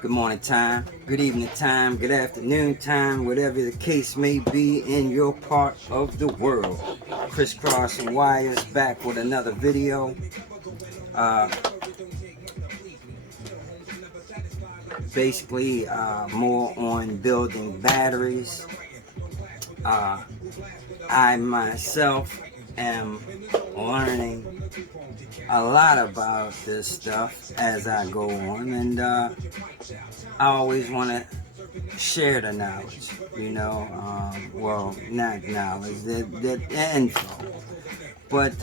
good morning time, good evening time, good afternoon time, whatever the case may be in your part of the world. Crisscrossing Wires back with another video. Basically, more on building batteries. I myself am learning a lot about this stuff as I go on, and I always want to share the knowledge, well, not knowledge, the info. But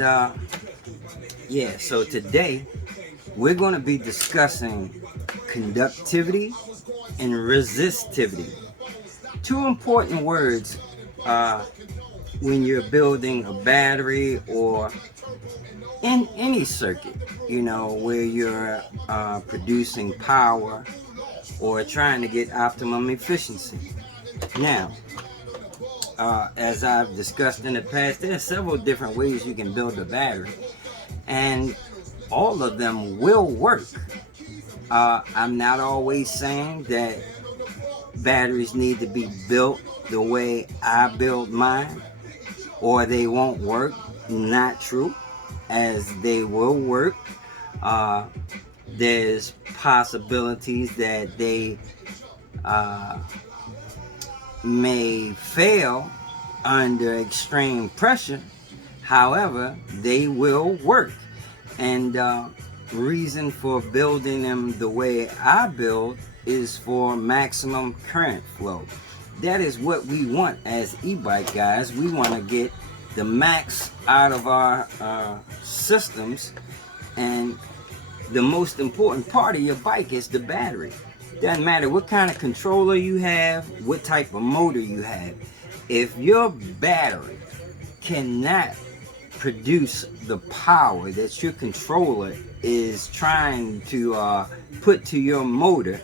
yeah, so today we're going to be discussing conductivity and resistivity. Two important words when you're building a battery or in any circuit, where you're producing power or trying to get optimum efficiency. Now, as I've discussed in the past, there are several different ways you can build a battery, and all of them will work. I'm not always saying that batteries need to be built the way I build mine, or they won't work. Not true, as they will work. There's possibilities that they may fail under extreme pressure. However, they will work. And reason for building them the way I build is for maximum current flow. That is what we want as e-bike guys. We want to get the max out of our systems, and the most important part of your bike is the battery. Doesn't matter what kind of controller you have, what type of motor you have. If your battery cannot produce the power that your controller is trying to put to your motor,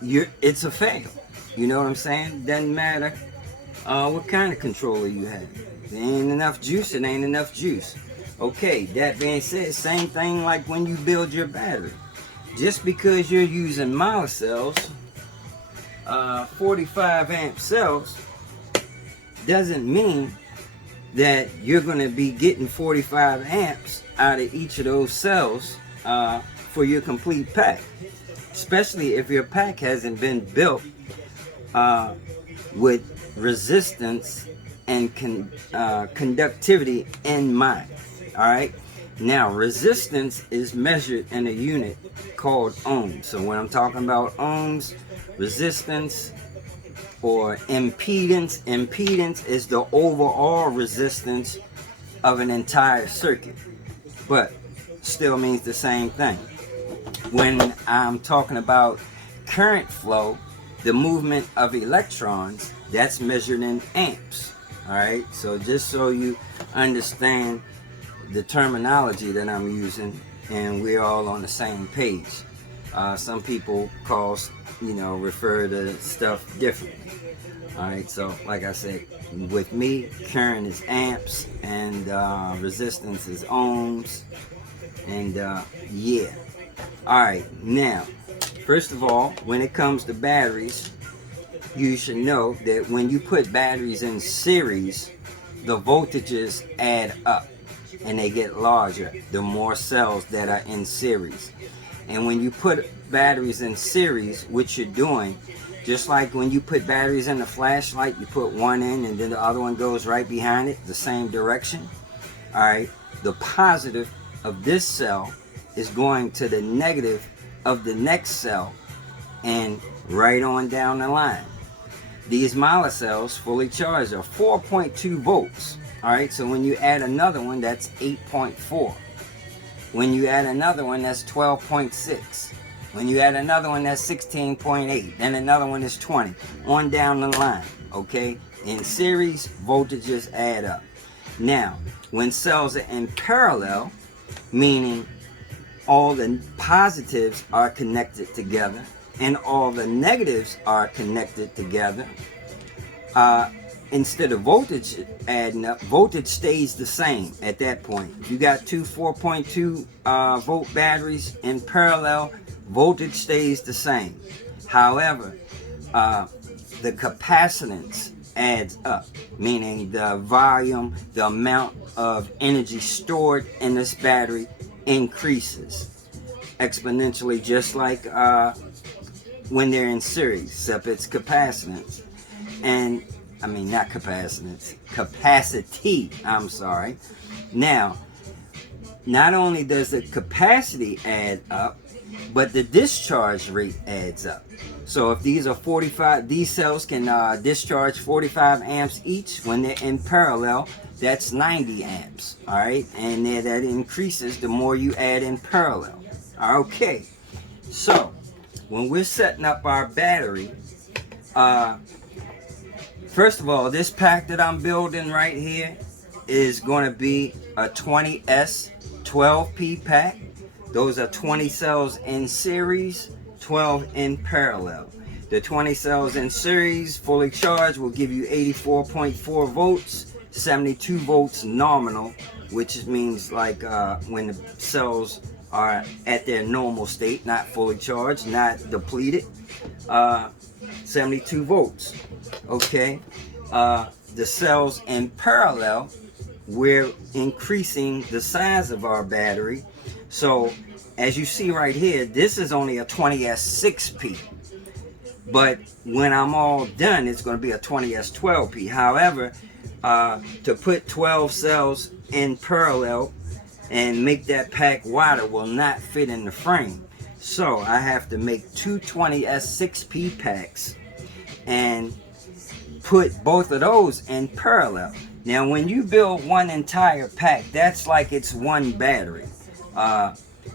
it's a fail. You know what I'm saying? Doesn't matter what kind of controller you have. If there ain't enough juice, it ain't enough juice. Okay, that being said, same thing like when you build your battery. Just because you're using monocells, 45 amp cells, doesn't mean that you're going to be getting 45 amps out of each of those cells for your complete pack. Especially if your pack hasn't been built with resistance and conductivity in mind. Alright? Now, resistance is measured in a unit called ohms. So when I'm talking about ohms, resistance, or impedance is the overall resistance of an entire circuit, but still means the same thing. When I'm talking about current flow, the movement of electrons, that's measured in amps. All right, so just so you understand the terminology that I'm using, and we're all on the same page. Some people refer to stuff differently. All right, so like I said, with me, current is amps, and resistance is ohms, and yeah. All right, now, first of all, when it comes to batteries, you should know that when you put batteries in series, the voltages add up and they get larger the more cells that are in series. And when you put batteries in series, what you're doing, just like when you put batteries in a flashlight, you put one in and then the other one goes right behind it, the same direction. All right, the positive of this cell is going to the negative of the next cell and right on down the line. These monocells fully charged are 4.2 volts. All right, so when you add another one, that's 8.4. When you add another one, that's 12.6. When you add another one, that's 16.8. Then another one is 20. On down the line, okay? In series, voltages add up. Now, when cells are in parallel, meaning all the positives are connected together and all the negatives are connected together, instead of voltage adding up, voltage stays the same at that point. You got two 4.2 volt batteries in parallel, voltage stays the same. However, the capacitance adds up, meaning the volume, the amount of energy stored in this battery increases exponentially, just like when they're in series, except it's capacitance. And I mean, not capacitance, capacity, I'm sorry. Now, not only does the capacity add up, but the discharge rate adds up. So if these are 45, these cells can discharge 45 amps each. When they're in parallel, that's 90 amps. All right, and then that increases the more you add in parallel. Okay, so when we're setting up our battery, first of all, this pack that I'm building right here is going to be a 20S 12P pack. Those are 20 cells in series, 12 in parallel. The 20 cells in series, fully charged, will give you 84.4 volts, 72 volts nominal, which means like when the cells are at their normal state, not fully charged, not depleted, 72 volts. Okay, the cells in parallel, we're increasing the size of our battery. So as you see right here, this is only a 20S6P, but when I'm all done, it's going to be a 20S12P. However, to put 12 cells in parallel and make that pack wider will not fit in the frame. So I have to make two 20S6P packs and put both of those in parallel. Now when you build one entire pack, that's like it's one battery.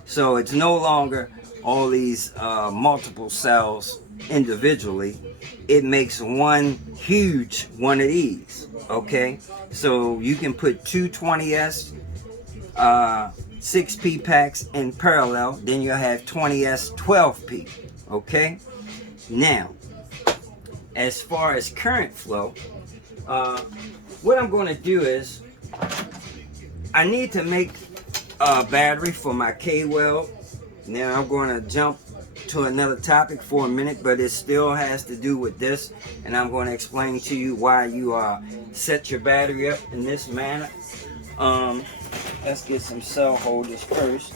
So it's no longer all these multiple cells individually. It makes one huge one of these. Okay, so you can put two 20S 6P packs in parallel, then you'll have 20S 12P. Okay, now as far as current flow, what I'm going to do is I need to make a battery for my K-Weld. Now I'm going to jump to another topic for a minute, but it still has to do with this, and I'm going to explain to you why you set your battery up in this manner. Let's get some cell holders first.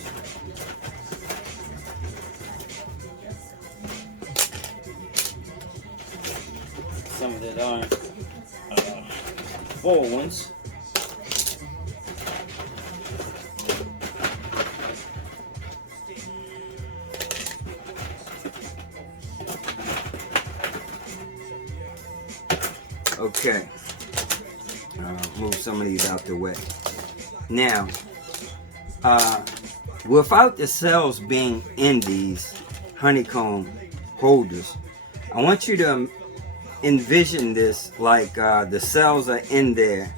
Some that aren't full ones. Okay, move some of these out the way. Now, without the cells being in these honeycomb holders, I want you to envision this like the cells are in there,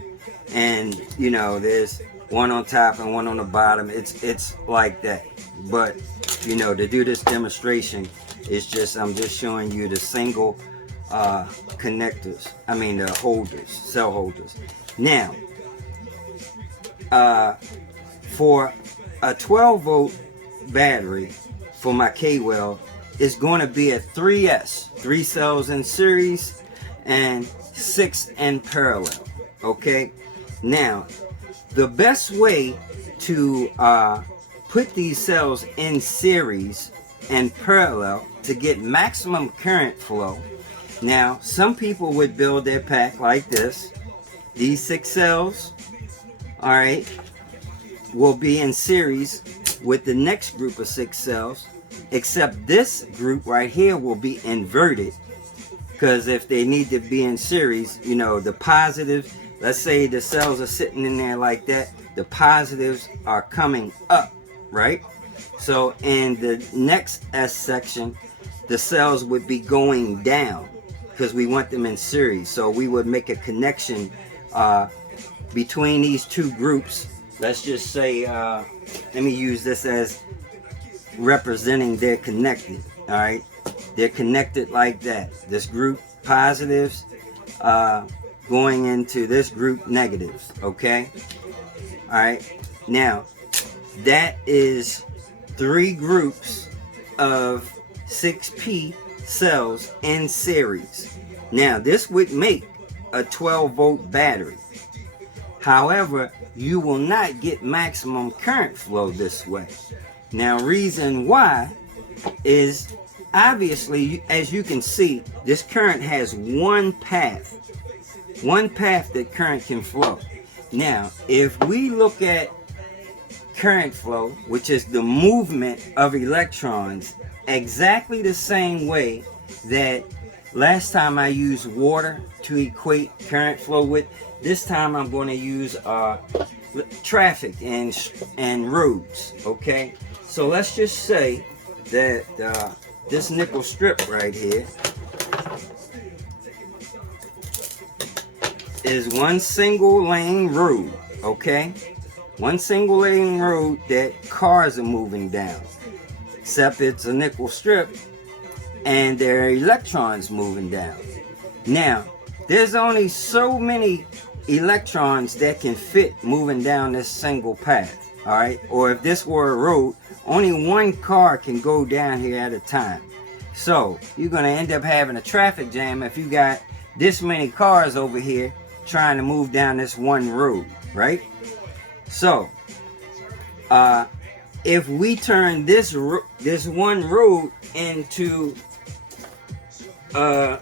and you know there's one on top and one on the bottom. It's like that. But you know, to do this demonstration, I'm just showing you the single connectors. I mean the holders, cell holders. Now, for a 12 volt battery for my K-Weld, it's going to be a 3S, 3 cells in series and 6 in parallel. Okay, now the best way to put these cells in series and parallel to get maximum current flow. Now some people would build their pack like this. These 6 cells, all right, will be in series with the next group of 6 cells, except this group right here will be inverted, because if they need to be in series, you know, the positive, let's say the cells are sitting in there like that, the positives are coming up, right? So in the next S section, the cells would be going down because we want them in series. So we would make a connection between these two groups. Let's just say, let me use this as representing they're connected. All right, they're connected like that. This group positives going into this group negatives. Okay, all right. Now that is 3 groups of 6P cells in series. Now, this would make a 12-volt battery. However, you will not get maximum current flow this way. Now, reason why is obviously, as you can see, this current has one path that current can flow. Now, if we look at current flow, which is the movement of electrons, exactly the same way that last time I used water to equate current flow with, this time I'm going to use traffic and roads. Okay, so let's just say that this nickel strip right here is one single lane road. Okay, one single lane road that cars are moving down, except it's a nickel strip and there are electrons moving down. Now, there's only so many electrons that can fit moving down this single path, all right? Or if this were a road, only one car can go down here at a time. So you're gonna end up having a traffic jam if you got this many cars over here trying to move down this one road, right? So, if we turn this one road into 1,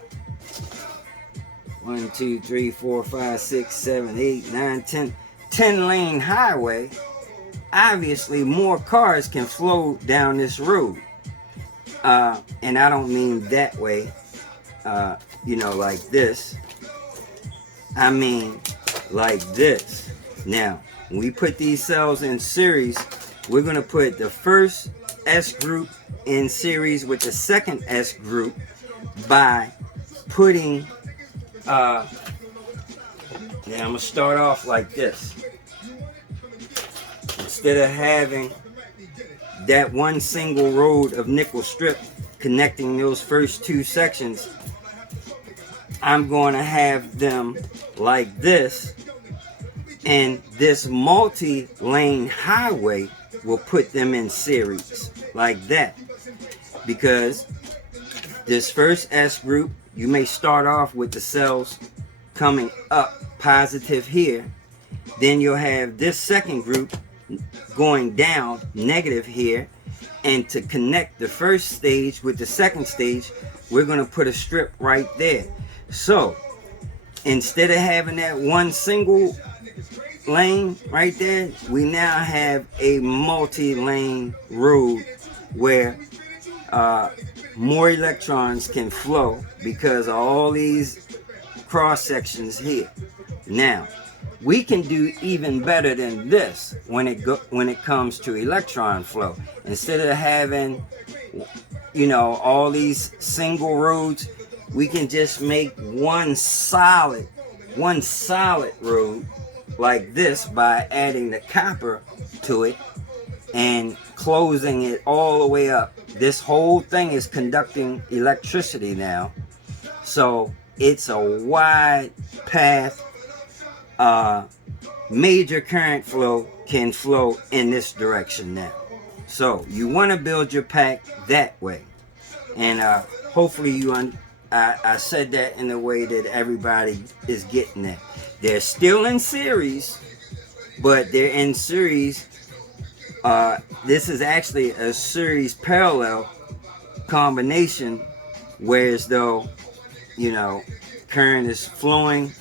2, 3, 4, 5, 6, 7, 8, 9, 10 lane highway, obviously more cars can flow down this road. And I don't mean that way, like this. I mean like this. Now, when we put these cells in series, we're going to put the first S group in series with the second S group by putting, now I'm going to start off like this. Instead of having that one single road of nickel strip connecting those first two sections, I'm going to have them like this, and this multi-lane highway will put them in series like that. Because this first S group, you may start off with the cells coming up positive here, then you'll have this second group going down negative here, and to connect the first stage with the second stage, we're going to put a strip right there. So instead of having that one single lane right there, we now have a multi-lane road where more electrons can flow because of all these cross sections here. Now, we can do even better than this when it comes to electron flow. Instead of having, all these single roads, we can just make one solid road like this by adding the copper to it and closing it all the way up. This whole thing is conducting electricity now, so it's a wide path. Major current flow can flow in this direction now. So you want to build your pack that way, and hopefully I said that in a way that everybody is getting that. They're still in series, but they're in series. This is actually a series parallel combination, whereas though, current is flowing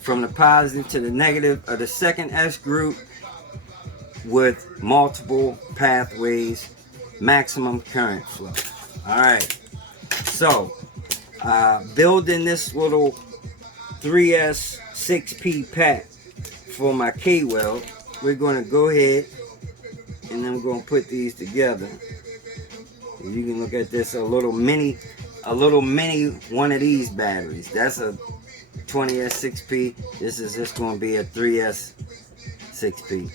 from the positive to the negative of the second S group with multiple pathways, maximum current flow. All right, so building this little 3S 6P pack for my K-Weld, we're going to go ahead and I'm going to put these together. You can look at this, a little mini one of these batteries. That's a 20S 6P. This is just going to be a 3S 6P.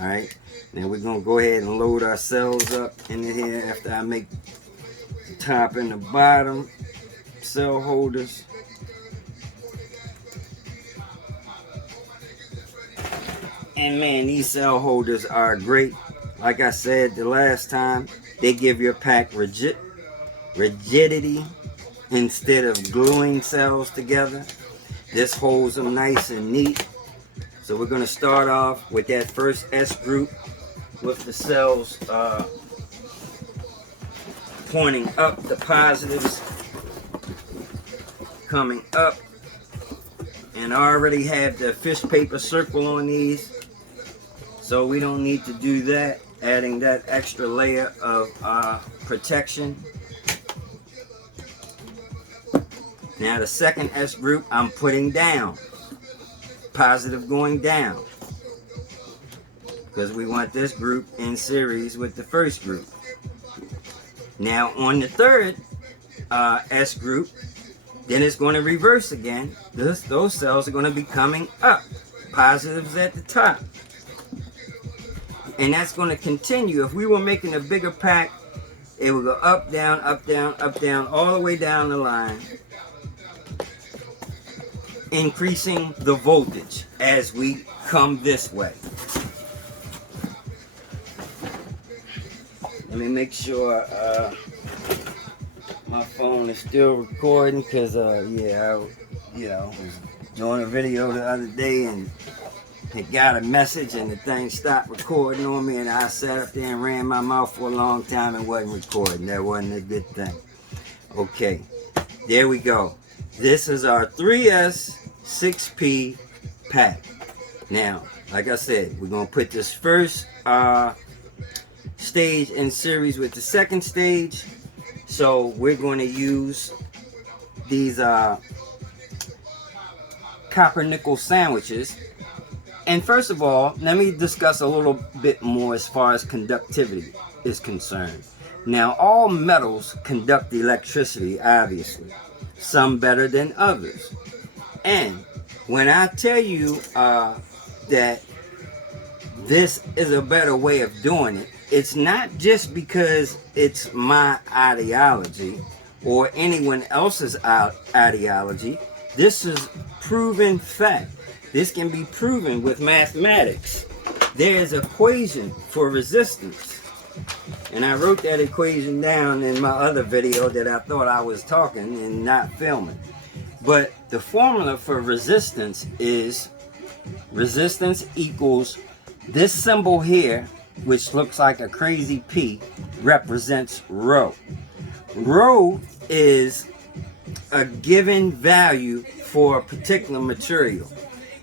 All right. Now we're going to go ahead and load our cells up into here after I make the top and the bottom cell holders. And man, these cell holders are great. Like I said the last time, They give your pack rigidity instead of gluing cells together. This holds them nice and neat. So we're going to start off with that first S group with the cells pointing up, the positives coming up. And I already have the fish paper circle on these, so we don't need to do that, adding that extra layer of protection. Now the second S group I'm putting down, positive going down, because we want this group in series with the first group. Now on the third S group, then it's going to reverse again. Those cells are going to be coming up, positives at the top. And that's going to continue. If we were making a bigger pack, it would go up, down, up, down, up, down, all the way down the line, increasing the voltage as we come this way. Let me make sure my phone is still recording, because yeah, I was doing a video the other day and it got a message and the thing stopped recording on me, and I sat up there and ran my mouth for a long time and wasn't recording. That wasn't a good thing. Okay, there we go. This is our 3S 6P pack. Now, like I said, we're going to put this first stage in series with the second stage. So we're going to use these copper nickel sandwiches. And first of all, let me discuss a little bit more as far as conductivity is concerned. Now, all metals conduct electricity, obviously, some better than others. And when I tell you that this is a better way of doing it, it's not just because it's my ideology or anyone else's ideology. This is proven fact. This can be proven with mathematics. There's an equation for resistance. And I wrote that equation down in my other video that I thought I was talking and not filming. But the formula for resistance is resistance equals this symbol here, which looks like a crazy P, represents rho. Rho is a given value for a particular material.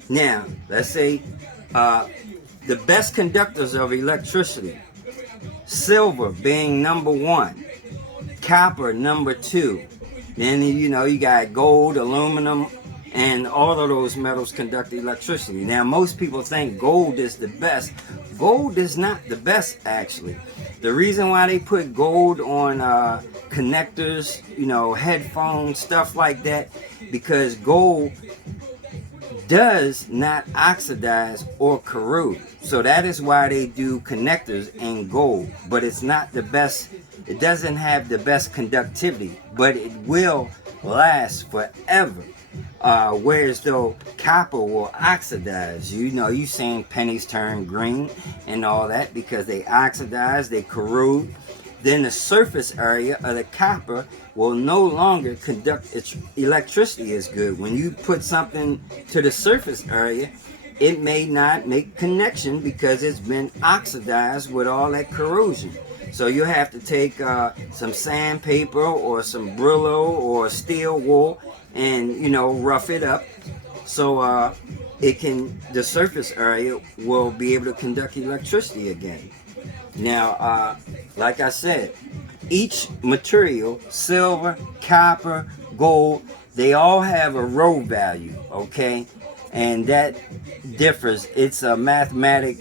Now, let's say the best conductors of electricity, silver being number 1, copper number 2, then you got gold, aluminum, and all of those metals conduct electricity. Now, most people think gold is the best. Gold is not the best, actually. The reason why they put gold on connectors, headphones, stuff like that, because gold does not oxidize or corrode. So that is why they do connectors in gold. But it's not the best. It doesn't have the best conductivity, but it will last forever. Whereas though copper will oxidize, you seen pennies turn green and all that because they oxidize, they corrode. Then the surface area of the copper will no longer conduct its electricity as good. When you put something to the surface area, it may not make connection because it's been oxidized with all that corrosion. So you have to take some sandpaper or some Brillo or steel wool and rough it up so the surface area will be able to conduct electricity again. Now, like I said, each material, silver, copper, gold, they all have a rho value, okay? And that differs. It's a mathematic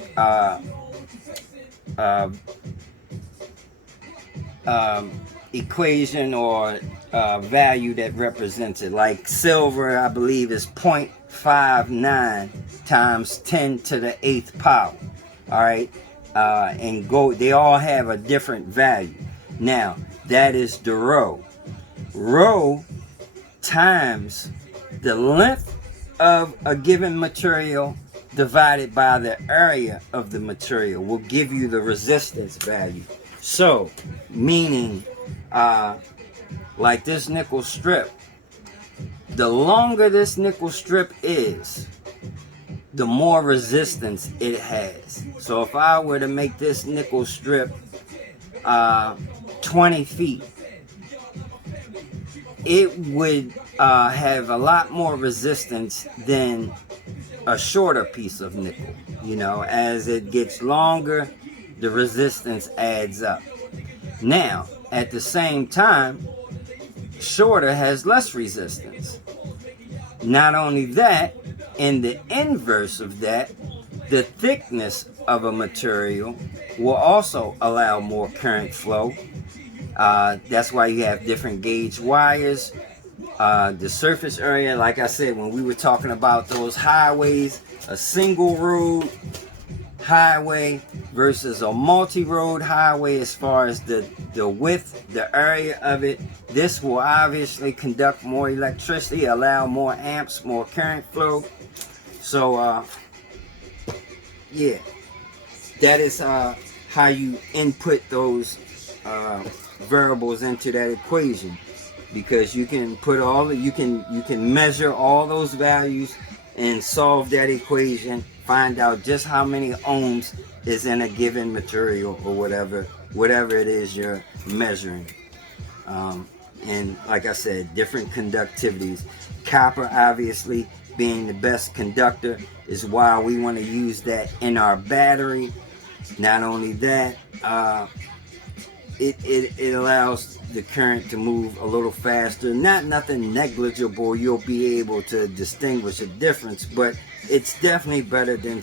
equation or value that represents it. Like silver, I believe, is 0.59 times 10 to the 8th power. All right, and gold, they all have a different value. Now, that is the rho. Rho times the length of a given material divided by the area of the material will give you the resistance value. So, meaning, like this nickel strip, the longer this nickel strip is, the more resistance it has. So if I were to make this nickel strip 20 feet, it would have a lot more resistance than a shorter piece of nickel. You know, as it gets longer, the resistance adds up. Now, at the same time, shorter has less resistance. Not only that, in the inverse of that, the thickness of a material will also allow more current flow. That's why you have different gauge wires. The surface area, like I said, when we were talking about those highways, a single road highway versus a multi-road highway, as far as the width, the area of it, this will obviously conduct more electricity, allow more amps, more current flow. So yeah, that is how you input those variables into that equation, because you can put all you can measure all those values and solve that equation, find out just how many ohms is in a given material, or whatever it is you're measuring. And like I said, different conductivities. Copper, obviously, being the best conductor, is why we want to use that in our battery. Not only that, it allows the current to move a little faster. Nothing negligible. You'll be able to distinguish a difference, but it's definitely better than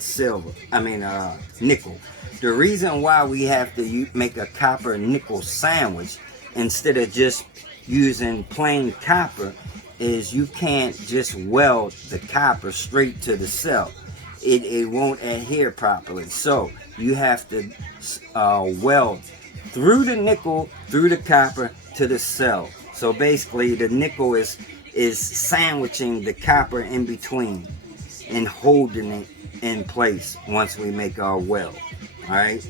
nickel. The reason why we have to make a copper nickel sandwich instead of just using plain copper is you can't just weld the copper straight to the cell. It won't adhere properly. So you have to weld through the nickel, through the copper to the cell. So basically the nickel is sandwiching the copper in between and holding it in place once we make our weld. All right.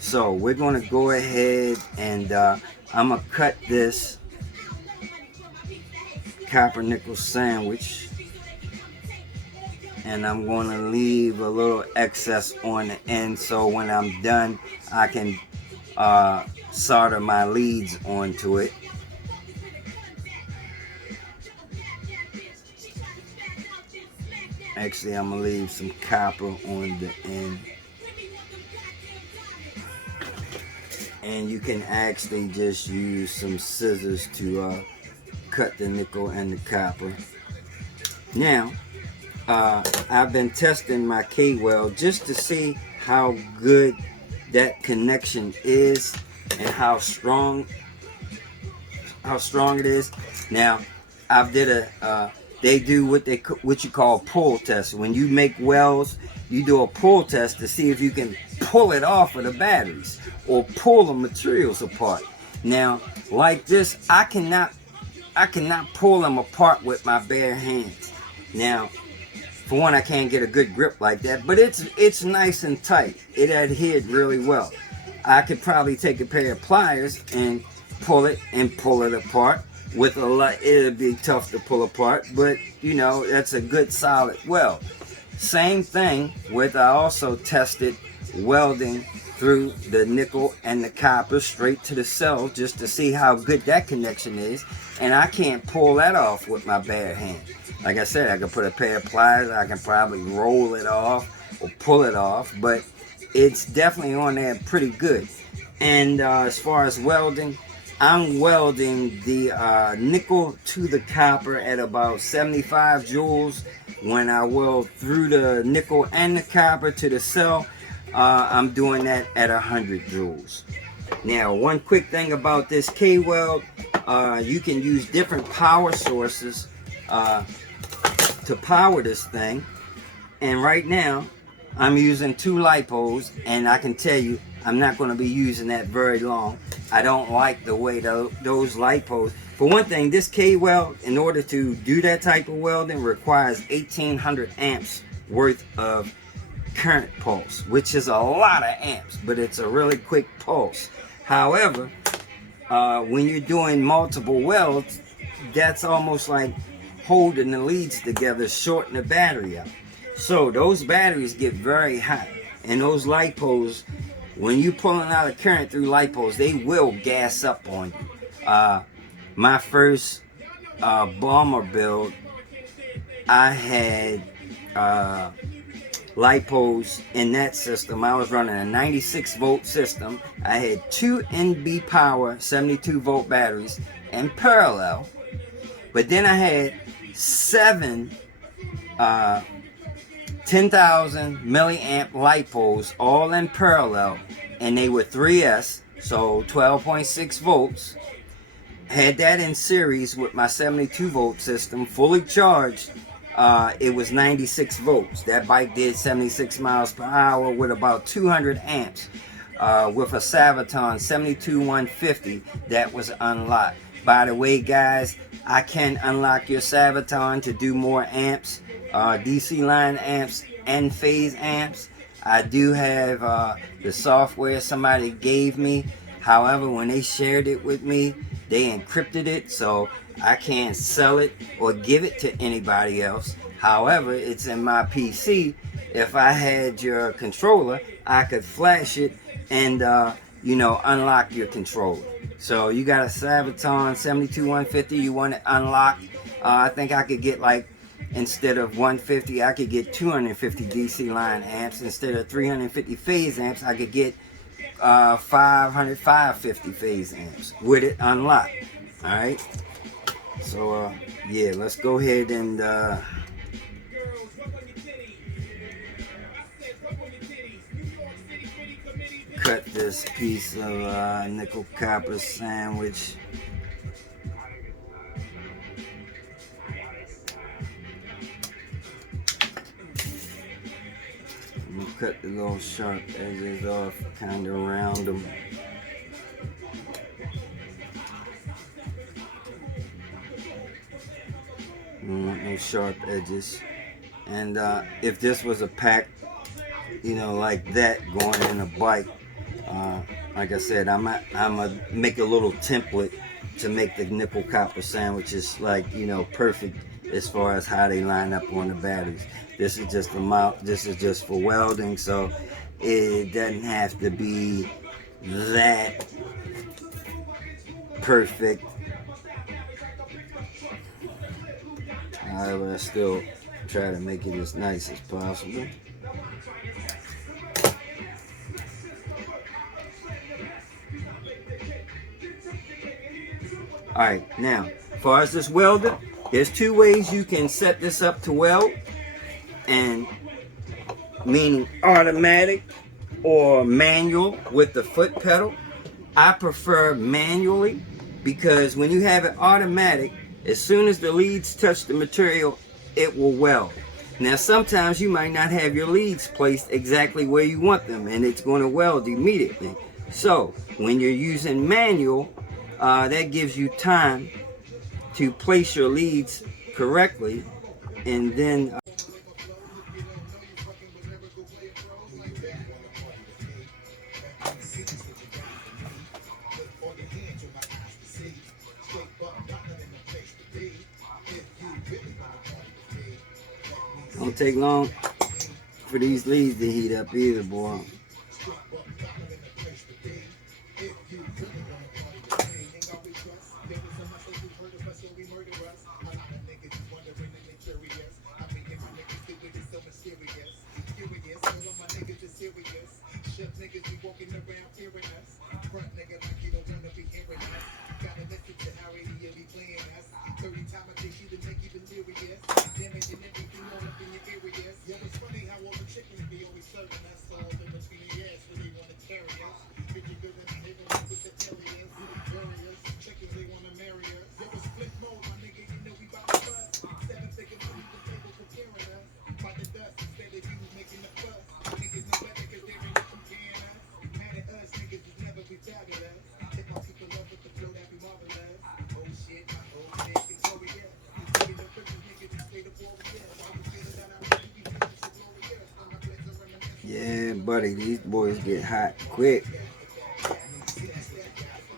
So we're going to go ahead and I'm going to cut this copper nickel sandwich, and I'm going to leave a little excess on the end, so when I'm done I can solder my leads onto it. Actually, I'm going to leave some copper on the end. And you can actually just use some scissors to cut the nickel and the copper. Now, I've been testing my K-weld just to see how good that connection is and how strong it is. Now, they do what you call pull test. When you make welds, you do a pull test to see if you can pull it off of the batteries or pull the materials apart. Now, like this, I cannot pull them apart with my bare hands. Now, for one, I can't get a good grip like that, but it's nice and tight. It adhered really well. I could probably take a pair of pliers and pull it apart. With a lot, it'd be tough to pull apart, but you know, that's a good solid weld. Same thing with, I also tested welding through the nickel and the copper straight to the cell just to see how good that connection is, and I can't pull that off with my bare hand. Like I said, I can put a pair of pliers, I can probably roll it off or pull it off, but it's definitely on there pretty good. And as far as welding, I'm welding the nickel to the copper at about 75 joules. When I weld through the nickel and the copper to the cell, I'm doing that at 100 joules. Now, one quick thing about this K-weld, you can use different power sources to power this thing. And right now, I'm using 2 lipos, and I can tell you, I'm not going to be using that very long. I don't like the way those lipos. For one thing, this K-weld, in order to do that type of welding, requires 1800 amps worth of current pulse, which is a lot of amps, but it's a really quick pulse. However, when you're doing multiple welds, that's almost like holding the leads together, shorten the battery up. So those batteries get very hot, and those lipos, when you're pulling out a current through lipos, they will gas up on you. My first bomber build, I had lipos in that system. I was running a 96 volt system. I had two NB power 72 volt batteries in parallel, but then I had seven 10,000 milliamp lipos all in parallel, and they were 3S, so 12.6 volts. Had that in series with my 72 volt system, fully charged. It was 96 volts. That bike did 76 miles per hour with about 200 amps, with a Saviton 72150 that was unlocked. By the way, guys, I can unlock your Saviton to do more amps, DC line amps and phase amps. I do have the software somebody gave me. However, when they shared it with me, they encrypted it, so I can't sell it or give it to anybody else. However, it's in my PC. If I had your controller, I could flash it and unlock your controller. So you got a Saviton 72150, you want it unlocked. I think I could get, like, instead of 150, I could get 250 DC line amps. Instead of 350 phase amps, I could get 550 phase amps with it unlocked. All right. So yeah, let's go ahead and cut this piece of nickel copper sandwich. I'm gonna cut the little sharp edges off, kind of around them. I don't want no sharp edges. And if this was a pack, like that going in a bike, like I said, I'm gonna make a little template to make the nickel copper sandwiches, like, perfect as far as how they line up on the batteries. This is just this is just for welding, so it doesn't have to be that perfect. However, I still try to make it as nice as possible. Alright, now, as far as this welder, there's two ways you can set this up to weld, and meaning automatic or manual with the foot pedal. I prefer manually, because when you have it automatic, as soon as the leads touch the material, it will weld. Now, sometimes you might not have your leads placed exactly where you want them, and it's going to weld immediately. So when you're using manual, that gives you time to place your leads correctly, and then don't take long for these leads to heat up either, boy. Yeah, buddy, these boys get hot quick.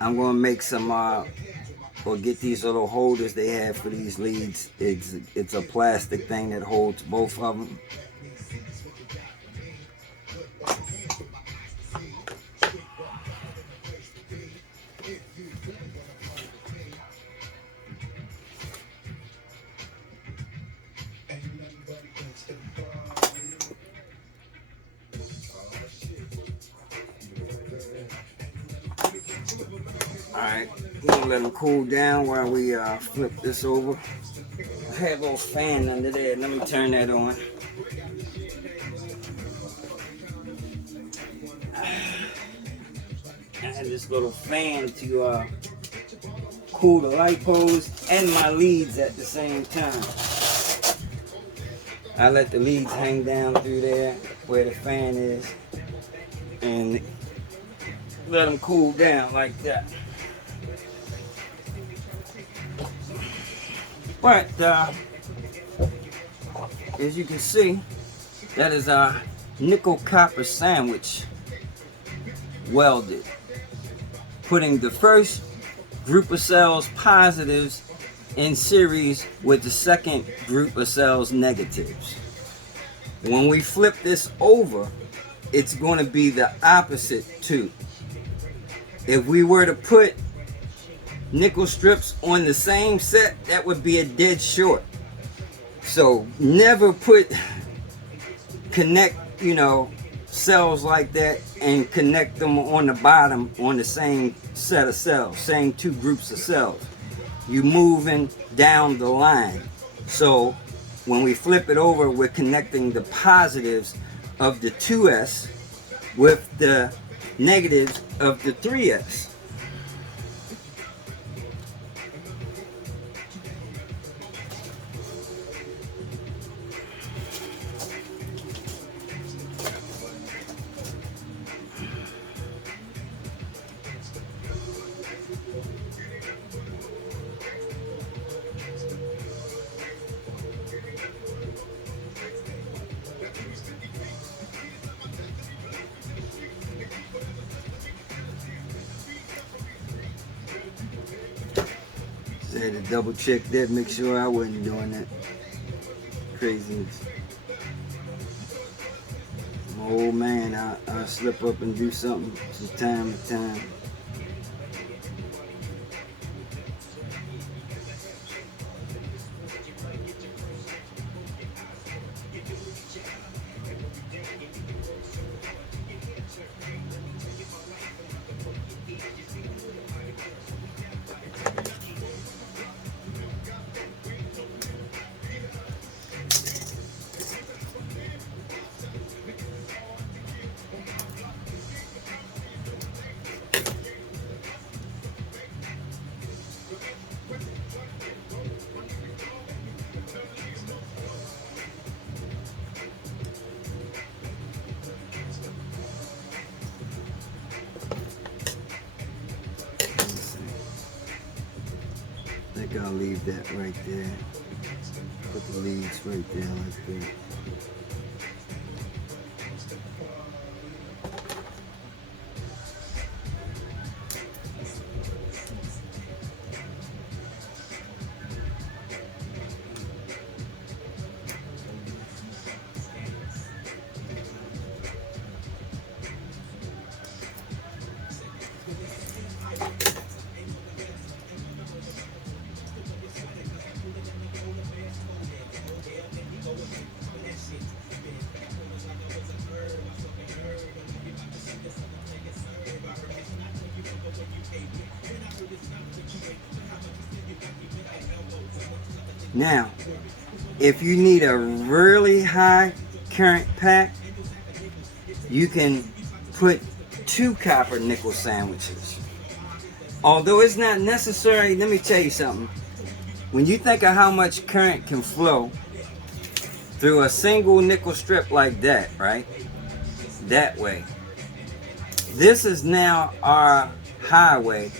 I'm going to make some or get these little holders they have for these leads. It's a plastic thing that holds both of them. Alright, we're gonna let them cool down while we flip this over. I have a little fan under there. Let me turn that on. I have this little fan to cool the light poles and my leads at the same time. I let the leads hang down through there where the fan is and let them cool down like that. But as you can see, that is our nickel copper sandwich welded, putting the first group of cells positives in series with the second group of cells negatives. When we flip this over, it's going to be the opposite too. If we were to put nickel strips on the same set, that would be a dead short. So never connect, cells like that and connect them on the bottom on the same set of cells, same two groups of cells. You're moving down the line. So when we flip it over, we're connecting the positives of the 2s with the negatives of the 3s. I had to double check that, make sure I wasn't doing that craziness. I'm an old man, I slip up and do something from time to time. I think I'll leave that right there. Put the leads right there like that. Now, if you need a really high current pack, you can put 2 copper nickel sandwiches. Although it's not necessary, let me tell you something. When you think of how much current can flow through a single nickel strip like that, right? That way. This is now our highway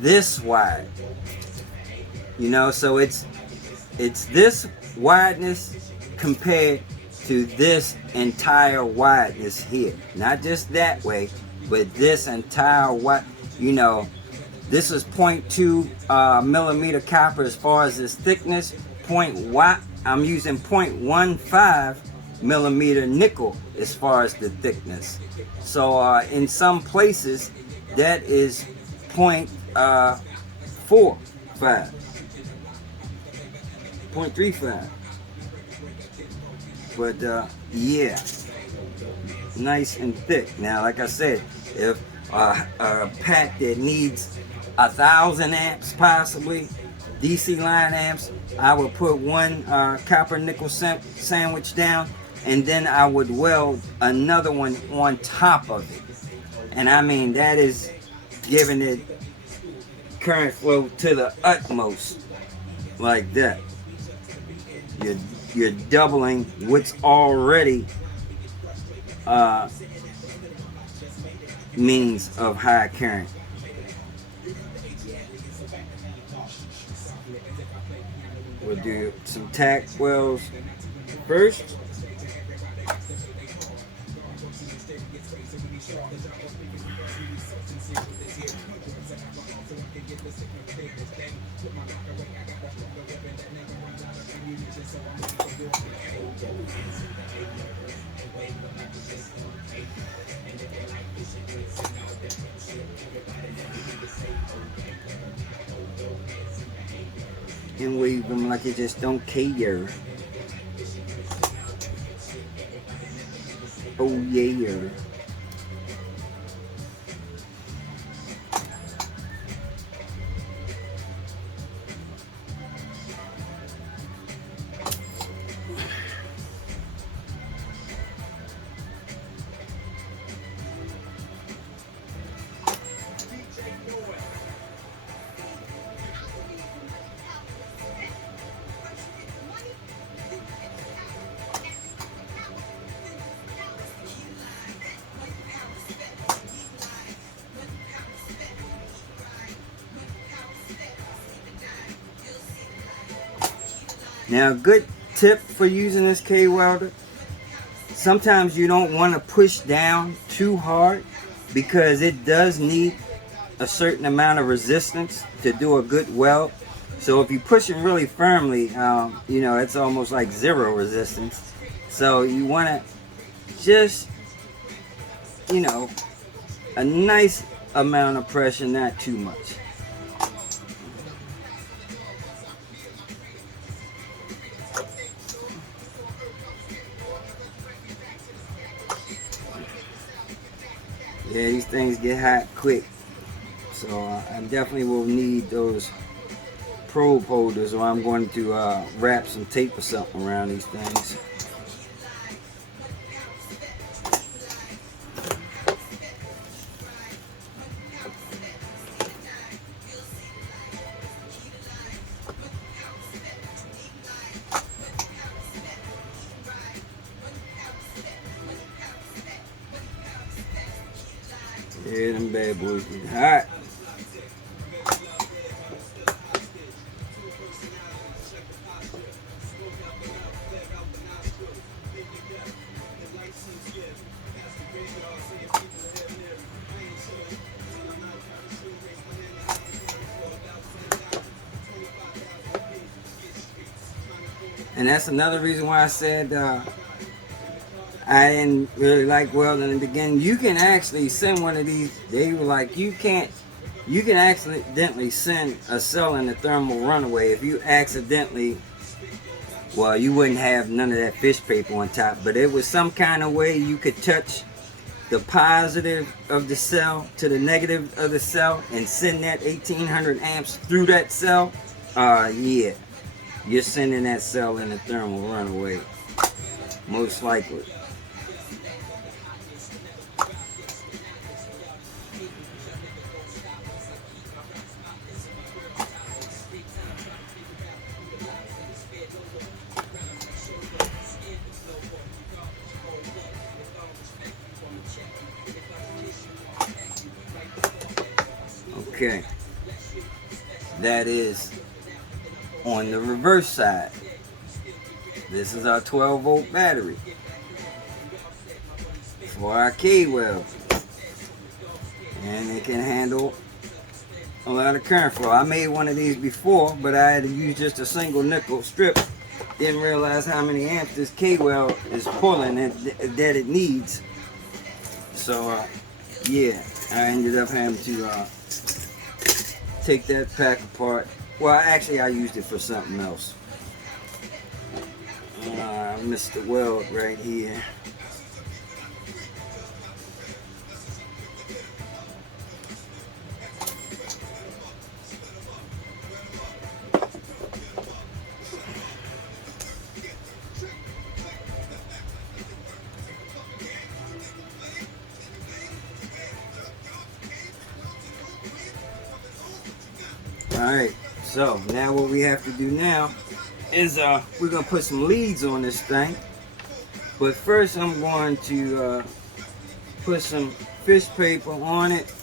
this wide. So it's this wideness compared to this entire wideness here. Not just that way, but this entire wide. you know, this is 0.2 millimeter copper as far as its thickness. I'm using 0.15 millimeter nickel as far as the thickness. So in some places that is 0.45, 0.35. But yeah, nice and thick. Now, like I said, if a pack that needs 1,000 amps, possibly DC line amps, I would put one copper nickel sandwich down, and then I would weld another one on top of it. And I mean, that is giving it current flow to the utmost, like that. You're doubling what's already means of high current. We'll do some tack welds first. And wave them like you just don't care. Oh yeah. Now, a good tip for using this K-welder, sometimes you don't want to push down too hard because it does need a certain amount of resistance to do a good weld. So if you push it really firmly, you know, it's almost like zero resistance. So you want to just, you know, a nice amount of pressure, not too much. Yeah, these things get hot quick. So I definitely will need those probe holders, or I'm going to wrap some tape or something around these things. Yeah, them bad boys get hot. And that's another reason why I said I didn't really like welding in the beginning. You can actually send one of these. They were like, you can accidentally send a cell in the thermal runaway if you accidentally, well, you wouldn't have none of that fish paper on top, but it was some kind of way you could touch the positive of the cell to the negative of the cell and send that 1800 amps through that cell. Yeah, you're sending that cell in the thermal runaway, most likely. Okay, that is on the reverse side. This is our 12-volt battery for our K-weld. and it can handle a lot of current flow. I made one of these before, but I had to use just a single nickel strip. Didn't realize how many amps this K-Weld is pulling and that it needs. So yeah, I ended up having to take that pack apart. Well, actually I used it for something else. I missed the weld right here. Alright, so now what we have to do now is we're going to put some leads on this thing. But first I'm going to put some fish paper on it.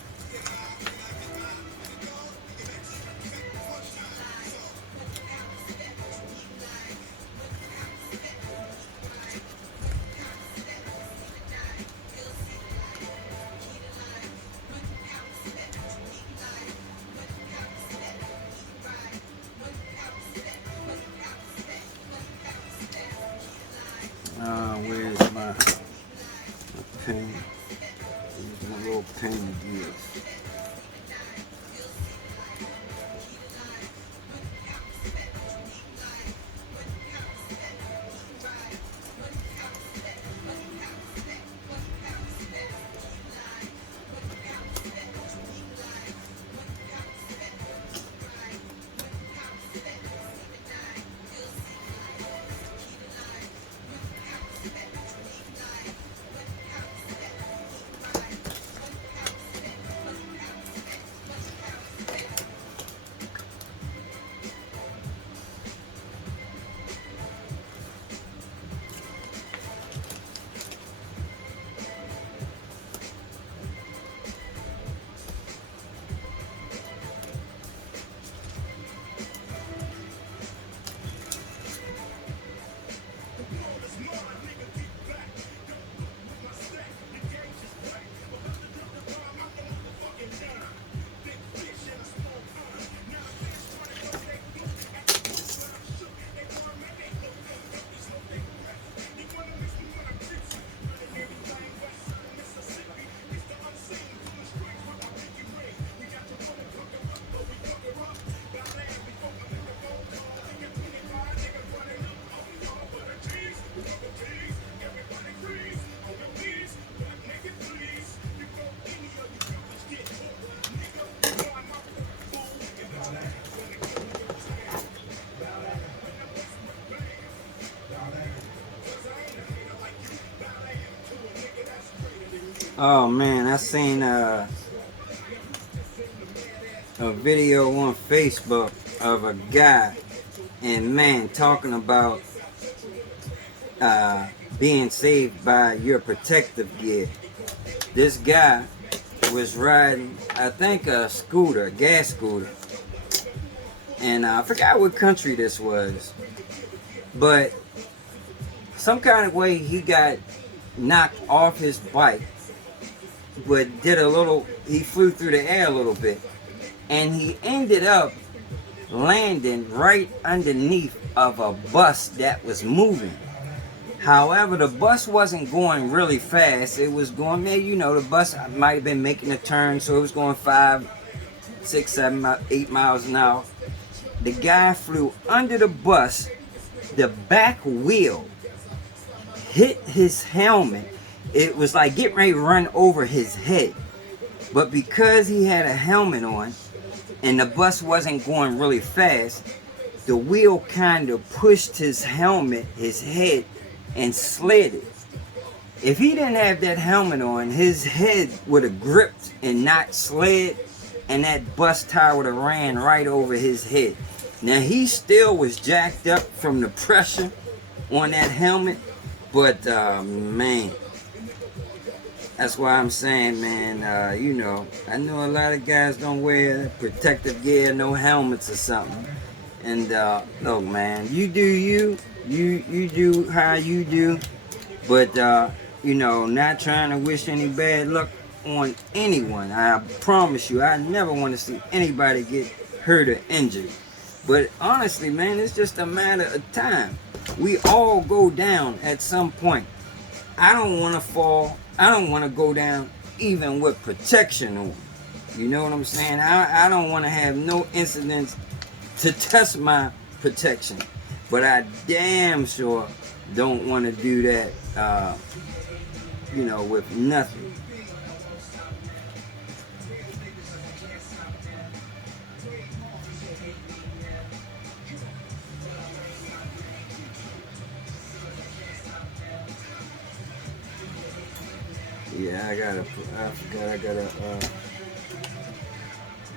Where's my pen? Use my little pen to use. Oh man, I seen a video on Facebook of a guy, and man, talking about being saved by your protective gear. This guy was riding, I think, a scooter, a gas scooter, and I forgot what country this was, but some kind of way he got knocked off his bike, but he flew through the air a little bit, and he ended up landing right underneath of a bus that was moving. However, the bus wasn't going really fast. It was going, maybe, you know, the bus might have been making a turn, so it was going 5, 6, 7, 8 miles an hour. The guy flew under the bus. The back wheel hit his helmet. It was like getting ready to run over his head. But because he had a helmet on and the bus wasn't going really fast, the wheel kind of pushed his helmet, his head, and slid it. If he didn't have that helmet on, his head would have gripped and not slid, and that bus tire would have ran right over his head. Now, he still was jacked up from the pressure on that helmet, but man, that's why I'm saying, man, you know, I know a lot of guys don't wear protective gear, no helmets or something. And look, man, you do you do how you do, but you know, not trying to wish any bad luck on anyone. I promise you, I never want to see anybody get hurt or injured. But honestly, man, it's just a matter of time. We all go down at some point. I don't want to fall. I don't want to go down even with protection on. You know what I'm saying? I don't want to have no incidents to test my protection. But I damn sure don't want to do that, with nothing. Yeah, I forgot I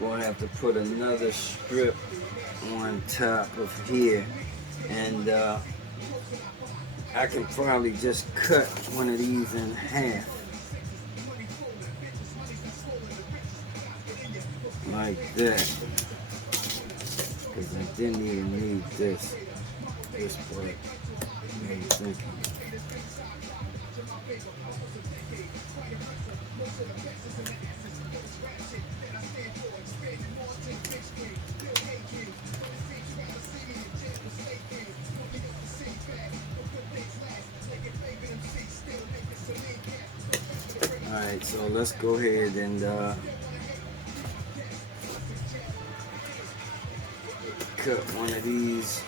gonna have to put another strip on top of here, and I can probably just cut one of these in half like that, because I didn't even need this part. I'm thinking. Alright, so let's go ahead and cut one of these.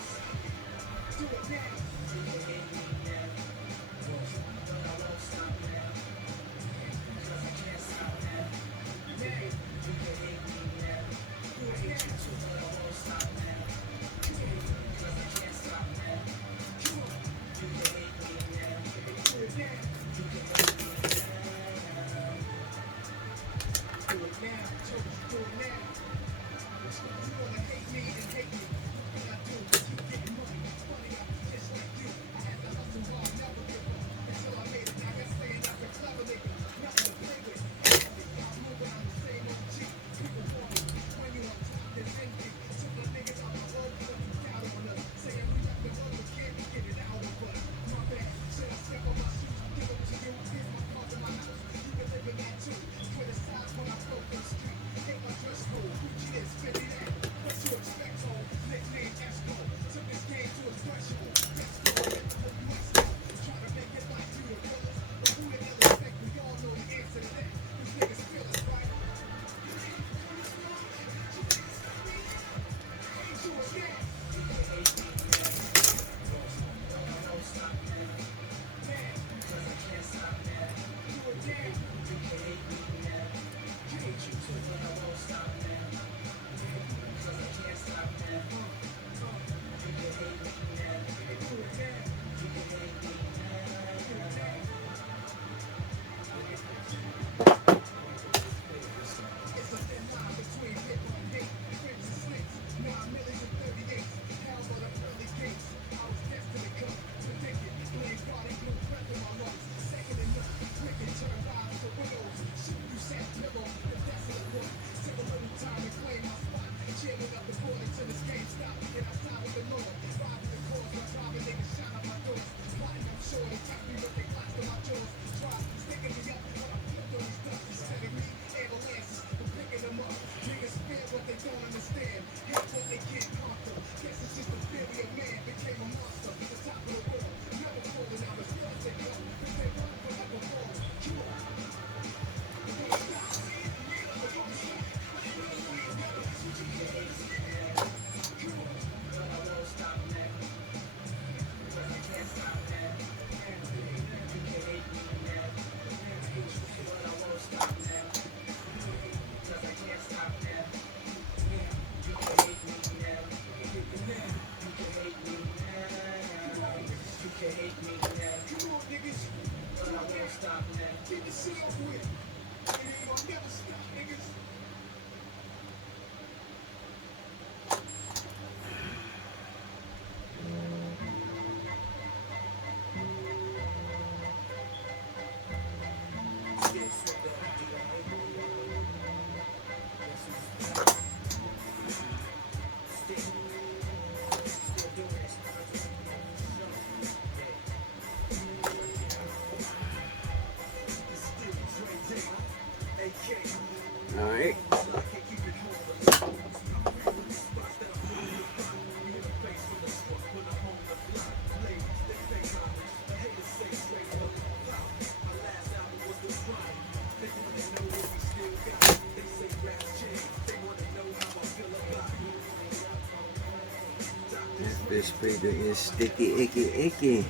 This paper is sticky, icky, icky.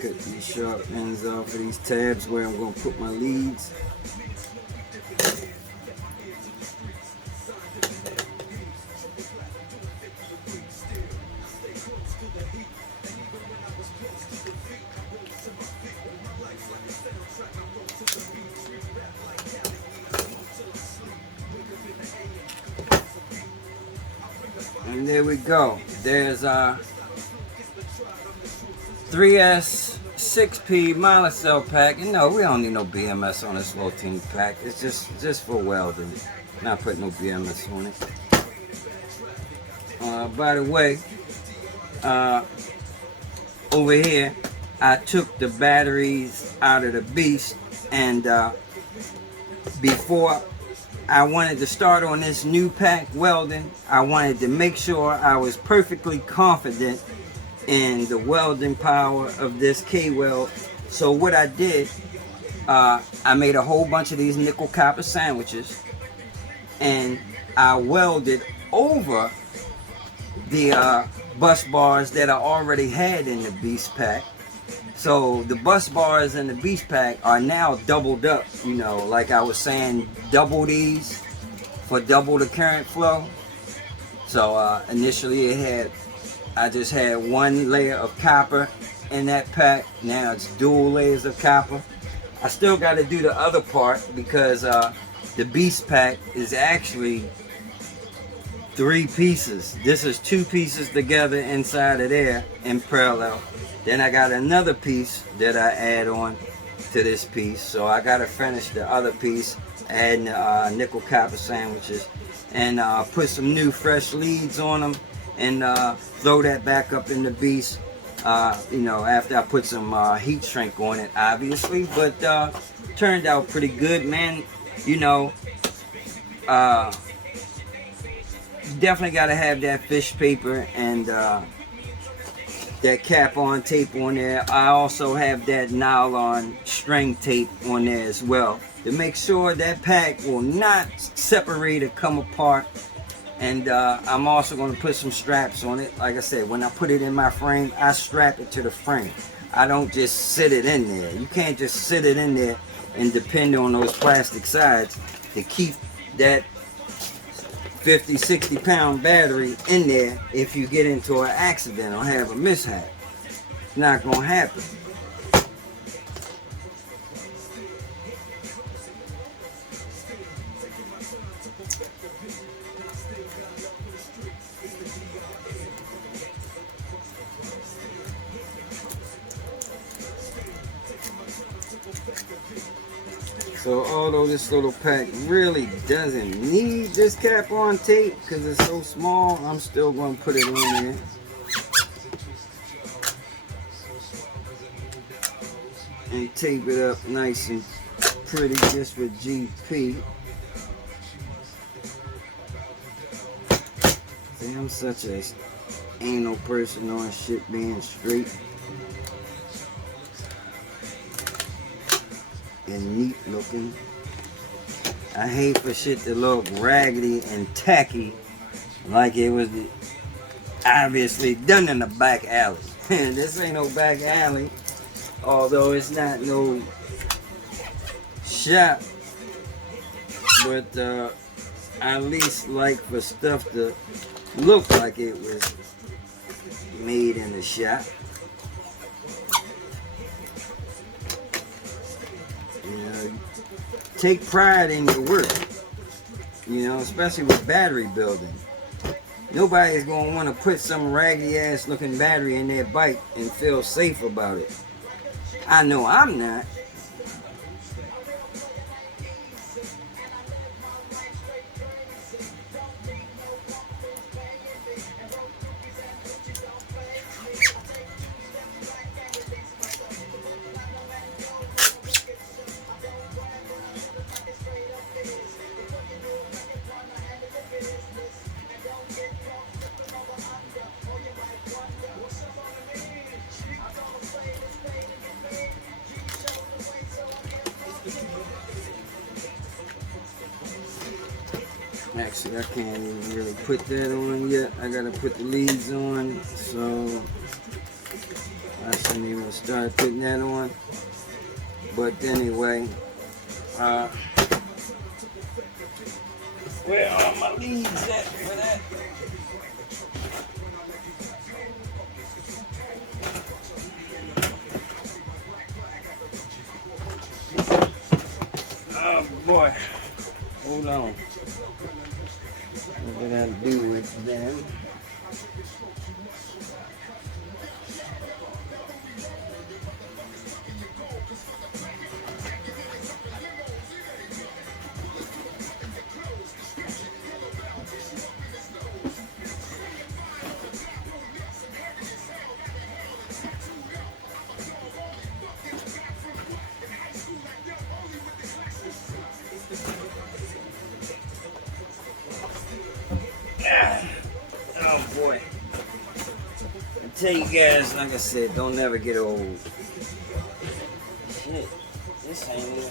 Cut these sharp ends off of these tabs where I'm going to put my leads. And there we go. There's our 3S 6P monocell pack. And no, we don't need no BMS on this little teeny pack. It's just for welding. Not putting no BMS on it. By the way, over here, I took the batteries out of the Beast, and before I wanted to start on this new pack welding, I wanted to make sure I was perfectly confident in the welding power of this K-Weld. So what I did, I made a whole bunch of these nickel copper sandwiches, and I welded over the bus bars that I already had in the Beast pack. So the bus bars in the Beast pack are now doubled up, you know, like I was saying, double these for double the current flow. So initially I just had one layer of copper in that pack. Now it's dual layers of copper. I still got to do the other part because the Beast pack is actually 3 pieces. This is 2 pieces together inside of there in parallel. Then I got another piece that I add on to this piece. So I got to finish the other piece, adding nickel copper sandwiches, and put some new fresh leads on them, and throw that back up in the Beast. You know, after I put some heat shrink on it, obviously, but turned out pretty good, man. You know, you definitely got to have that fish paper and that cap-on tape on there. I also have that nylon string tape on there as well to make sure that pack will not separate or come apart. And I'm also going to put some straps on it. Like I said, when I put it in my frame, I strap it to the frame. I don't just sit it in there. You can't just sit it in there and depend on those plastic sides to keep that 50, 60 pound battery in there. If you get into an accident or have a mishap, it's not going to happen. So although this little pack really doesn't need this cap on tape because it's so small, I'm still going to put it on there. And tape it up nice and pretty just for GP. See, I'm such a anal person on shit being straight and neat looking. I hate for shit to look raggedy and tacky like it was obviously done in the back alley. This ain't no back alley, although it's not no shop, but I at least like for stuff to look like it was made in the shop. Take pride in your work, you know, especially with battery building. Nobody's going to want to put some raggedy ass looking battery in their bike and feel safe about it. I know I'm not. actually, I can't even really put that on yet. I gotta put the leads on, so I shouldn't even start putting that on. But anyway, where are my leads at for that? Oh boy, hold on. What did I do with them? Oh boy. I tell you guys, like I said, don't never get old. Shit, this ain't even.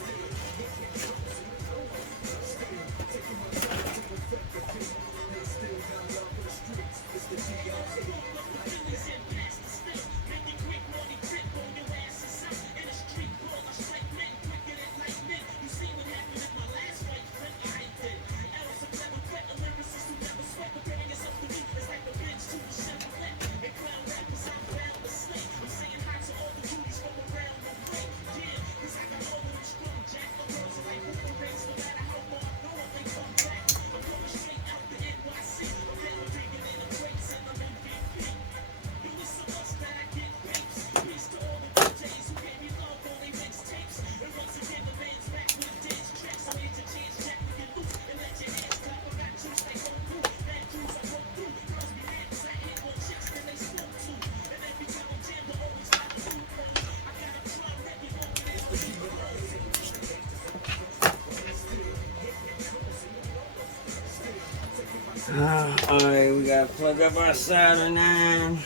Alright, we gotta plug up our soldering iron.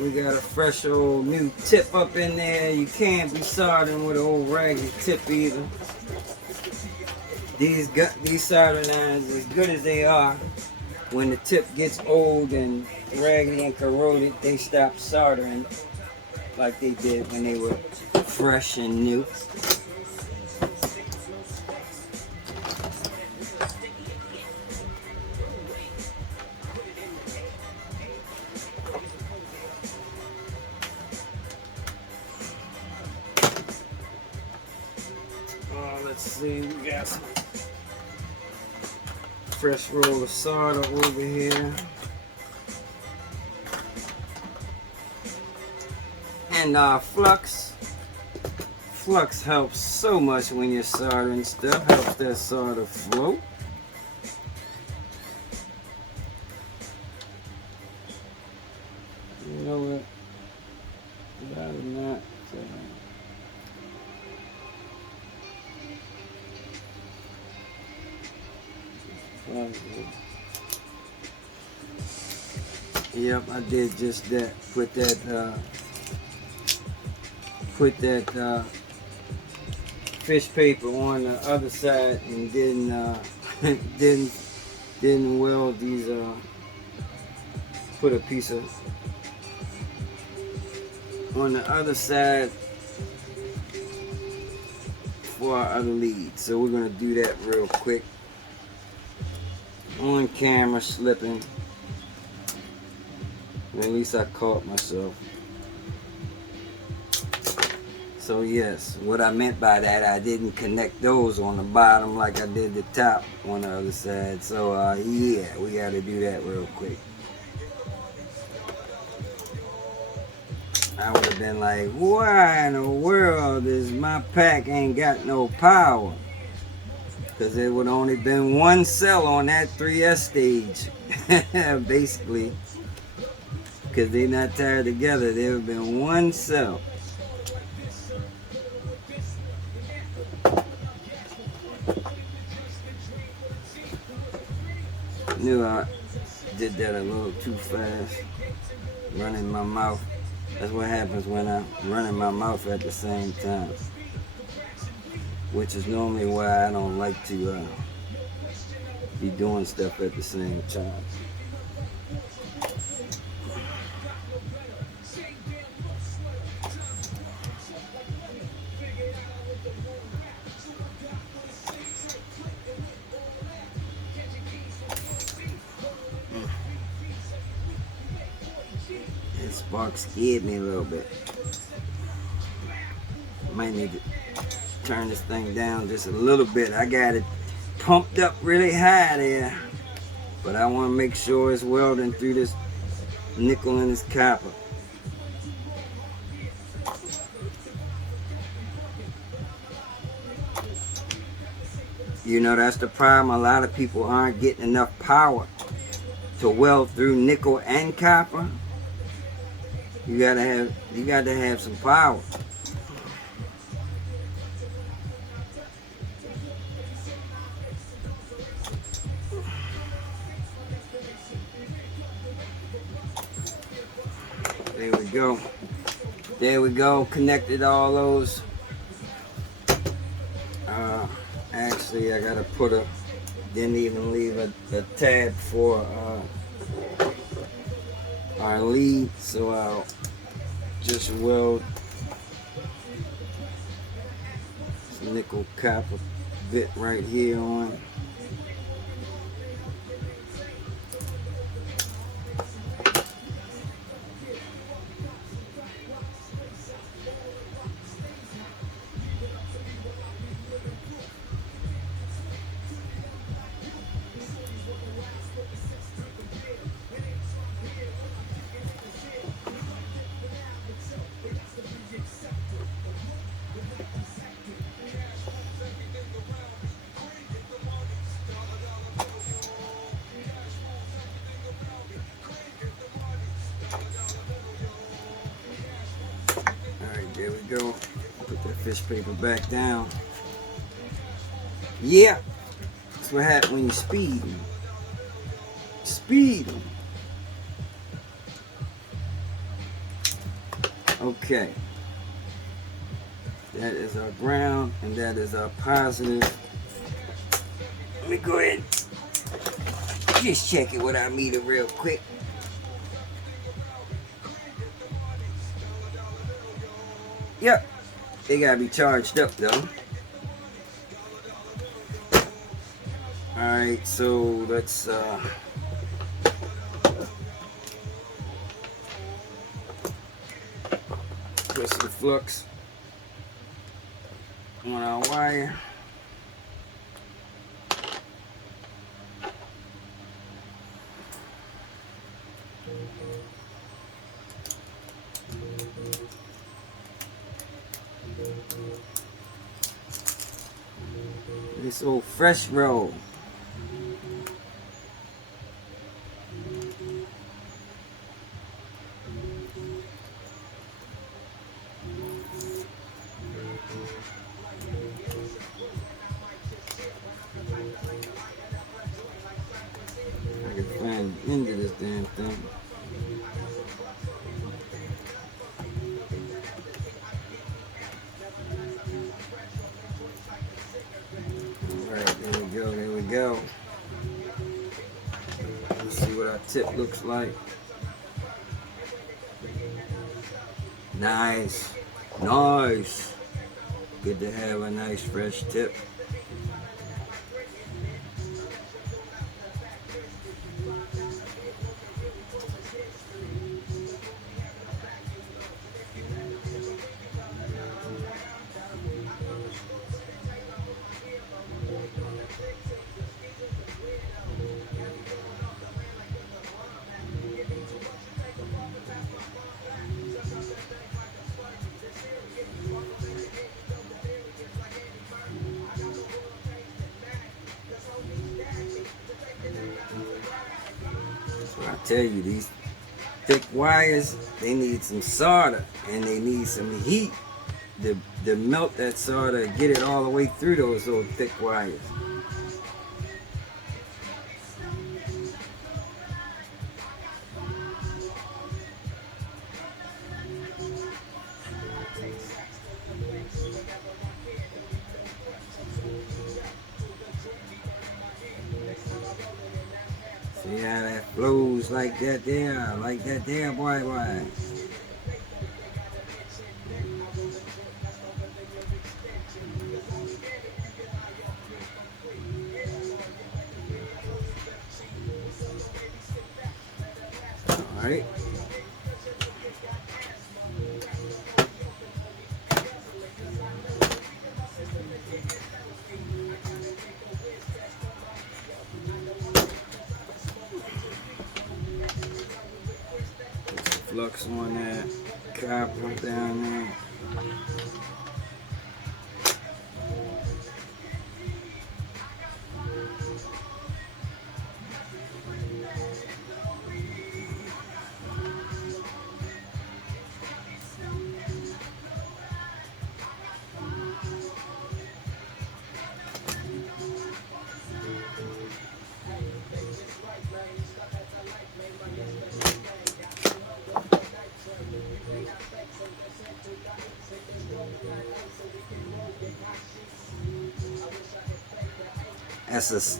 We got a fresh old new tip up in there. You can't be soldering with an old raggedy tip either. These soldering irons, as good as they are, when the tip gets old and raggedy and corroded, they stop soldering like they did when they were fresh and new. Let's see, we got some fresh roll of solder over here. And flux. Flux helps so much when you're soldering stuff. Helps that solder flow. You know what? Rather not. Yep, I did just that. Put that fish paper on the other side and didn't weld these. Put a piece of on the other side for our other lead. So we're gonna do that real quick. On camera, slipping. At least I caught myself. So yes, what I meant by that, I didn't connect those on the bottom like I did the top on the other side. So yeah, we got to do that real quick. I would have been like, why in the world is my pack ain't got no power? Because it would only been one cell on that 3S stage, basically. Because they're not tied together, there would have been one cell. Knew I did that a little too fast, running my mouth. That's what happens when I'm running my mouth at the same time. which is normally why I don't like to be doing stuff at the same time. That spark scared me a little bit. Might need to turn this thing down just a little bit. I got it pumped up really high there, but I want to make sure it's welding through this nickel and this copper. You know, that's the problem. A lot of people aren't getting enough power to weld through nickel and copper. You got to have some power. There we go. There we go. Connected all those. Actually, I gotta put a. Didn't even leave a tab for our lead, so I'll just weld this nickel copper bit right here on. There we go. Put that fish paper back down. Yeah, that's what happens when you speed. Speed. Okay. That is our ground, and that is our positive. Let me go ahead and just check it with our meter real quick. Yep, they gotta be charged up though. Alright, so let's put some flux on our wire. This old fresh roll. I can find the end of this damn thing. There we go. Let's see what our tip looks like. Nice. Nice. Good to have a nice fresh tip. I tell you, these thick wires, they need some solder and they need some heat to melt that solder and get it all the way through those little thick wires. See how that flows like that there, boy. Alright. Put some flux on that copper down there.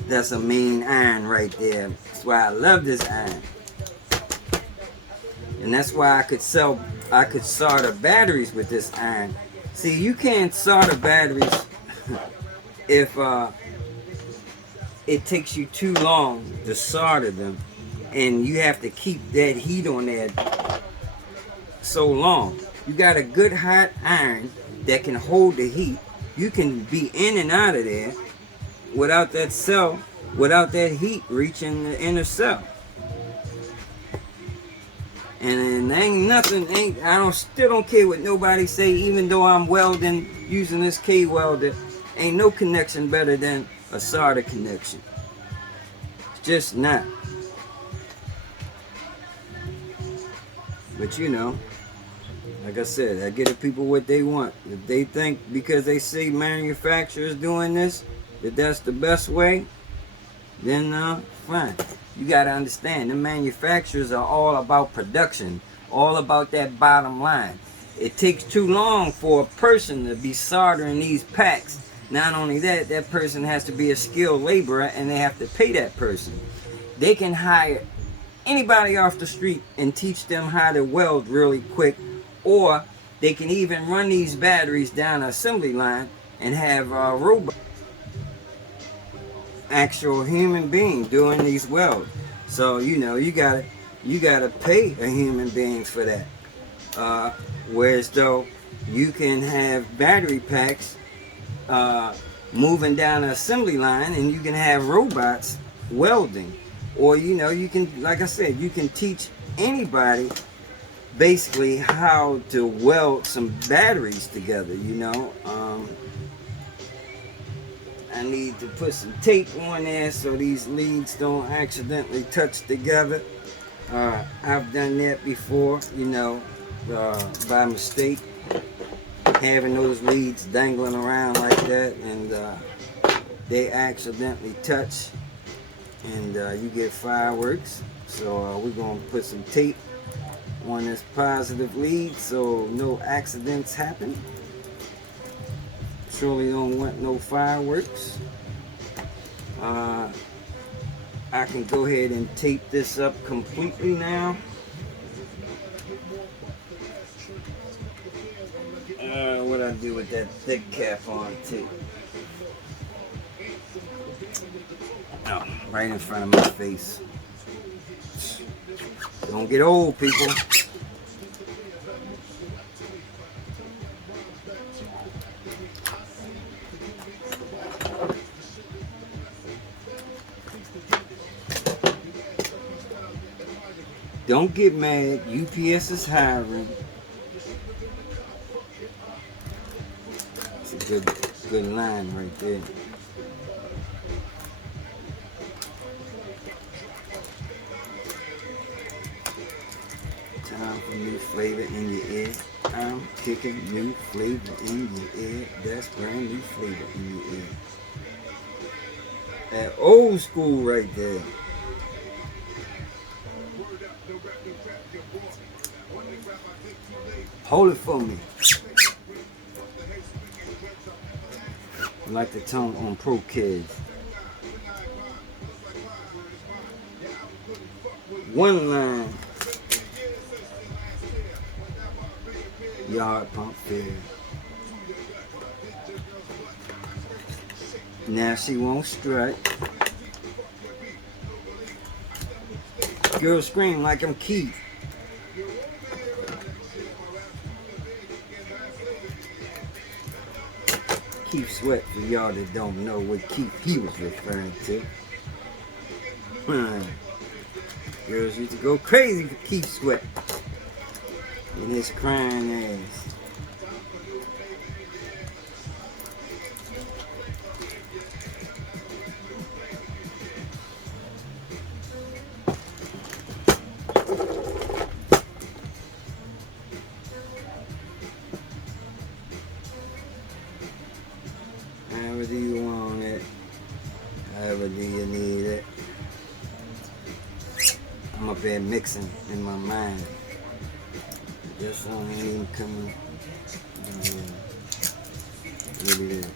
That's a mean iron right there. That's why I love this iron. And that's why I could solder batteries with this iron. See, you can't solder batteries if it takes you too long to solder them, and you have to keep that heat on there so long. You got a good hot iron that can hold the heat. You can be in and out of there without that heat reaching the inner cell. And still don't care what nobody say, even though I'm welding using this K welder, ain't no connection better than a solder connection. It's just not. But you know, like I said, I give the people what they want. If they think because they say manufacturers doing this, that that's the best way, then fine. You got to understand, the manufacturers are all about production, all about that bottom line. It takes too long for a person to be soldering these packs. Not only that, that person has to be a skilled laborer, and they have to pay that person. They can hire anybody off the street and teach them how to weld really quick, or they can even run these batteries down an assembly line and have robots, actual human being doing these welds. So you know, you gotta pay a human being for that. Whereas though you can have battery packs moving down an assembly line, and you can have robots welding, or you know, you can, like I said, you can teach anybody basically how to weld some batteries together. You know, I need to put some tape on there so these leads don't accidentally touch together. I've done that before, you know, by mistake, having those leads dangling around like that, and they accidentally touch, and you get fireworks. So we're going to put some tape on this positive lead so no accidents happen. Surely don't want no fireworks. I can go ahead and tape this up completely now. What I do with that thick cap on tape? Oh, right in front of my face. Don't get old, people. Don't get mad. UPS is hiring. It's a good line right there. Time for new flavor in your ear. I'm kicking new flavor in your ear. That's brand new flavor in your ear. That old school right there. Hold it for me. Like the tone on Pro Kids. one line yard pump failure. Now she won't strut. Girl scream like I'm Keith. Keith Sweat, for y'all that don't know what Keith he was referring to. Girls used to go crazy for Keith Sweat and his crying ass. However do you want it, however do you need it. I'm up there mixing in my mind. This song ain't even coming. What it is.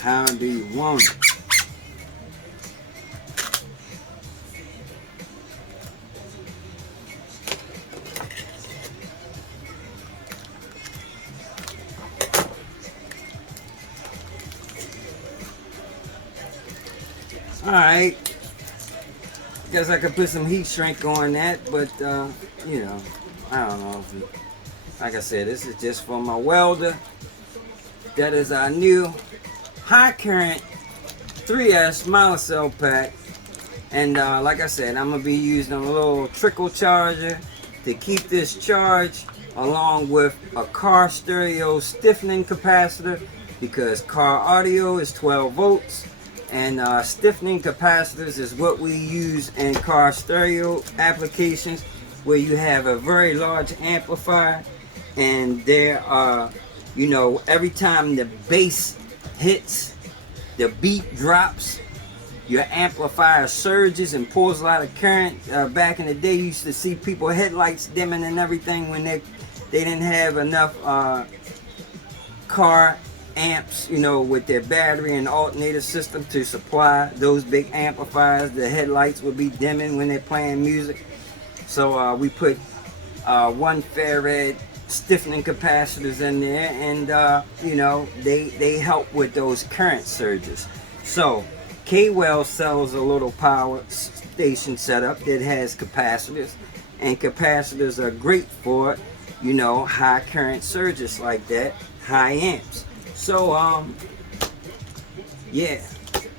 How do you want it? Alright, guess I could put some heat shrink on that, but you know, I don't know. Like I said, this is just for my welder. That is our new high current 3S monocell pack. And like I said, I'm going to be using a little trickle charger to keep this charged, along with a car stereo stiffening capacitor, because car audio is 12 volts and stiffening capacitors is what we use in car stereo applications, where you have a very large amplifier and there are, you know, every time the bass hits, the beat drops, your amplifier surges and pulls a lot of current. Back in the day, you used to see people headlights dimming and everything when they didn't have enough car amps, you know, with their battery and alternator system to supply those big amplifiers. The headlights would be dimming when they're playing music. So we put 1 farad stiffening capacitors in there, and you know, they help with those current surges. So K-Well sells a little power station setup that has capacitors, and capacitors are great for, you know, high current surges like that, high amps. So yeah,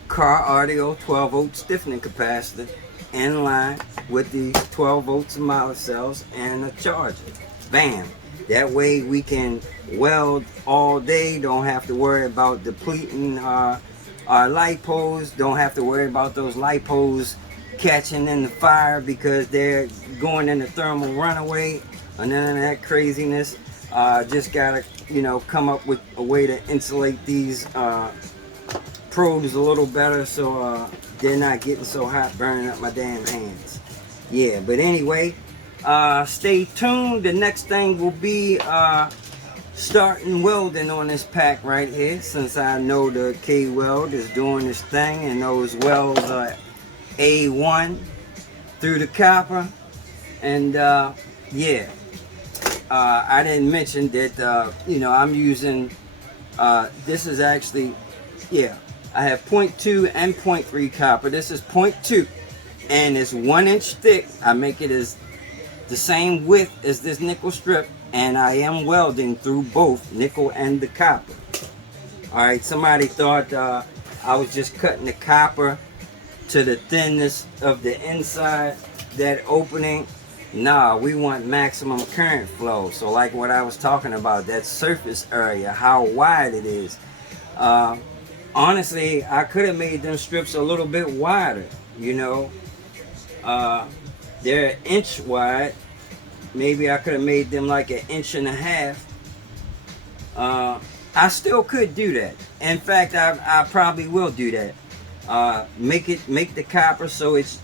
car audio 12 volt stiffening capacitor in line with these 12 volts of monocells and a charger. Bam! That way we can weld all day, don't have to worry about depleting our lipos, don't have to worry about those lipos catching in the fire because they're going in the thermal runaway and none of that craziness. Just gotta, you know, come up with a way to insulate these probes a little better so they're not getting so hot burning up my damn hands. Yeah, but anyway, stay tuned. The next thing will be starting welding on this pack right here, since I know the K-Weld is doing this thing and those welds are A1 through the copper. And yeah, I didn't mention that you know, I'm using this is actually, yeah, I have 0.2 and 0.3 copper. This is 0.2 and it's 1 inch thick. I make it as the same width as this nickel strip, and I am welding through both nickel and the copper. Alright, somebody thought I was just cutting the copper to the thinness of the inside, that opening. Nah, we want maximum current flow. So like what I was talking about, that surface area, how wide it is. Honestly, I could have made them strips a little bit wider, you know. They're an inch wide. Maybe I could have made them like 1.5 inches. I still could do that. In fact, I probably will do that. Make the copper so it's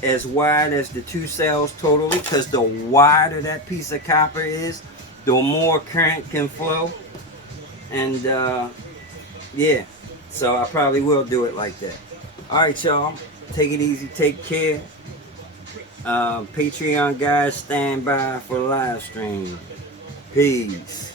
as wide as the 2 cells totally, because the wider that piece of copper is, the more current can flow. And yeah, so I probably will do it like that. Alright, y'all, take it easy, take care. Patreon guys, stand by for the live stream. Peace.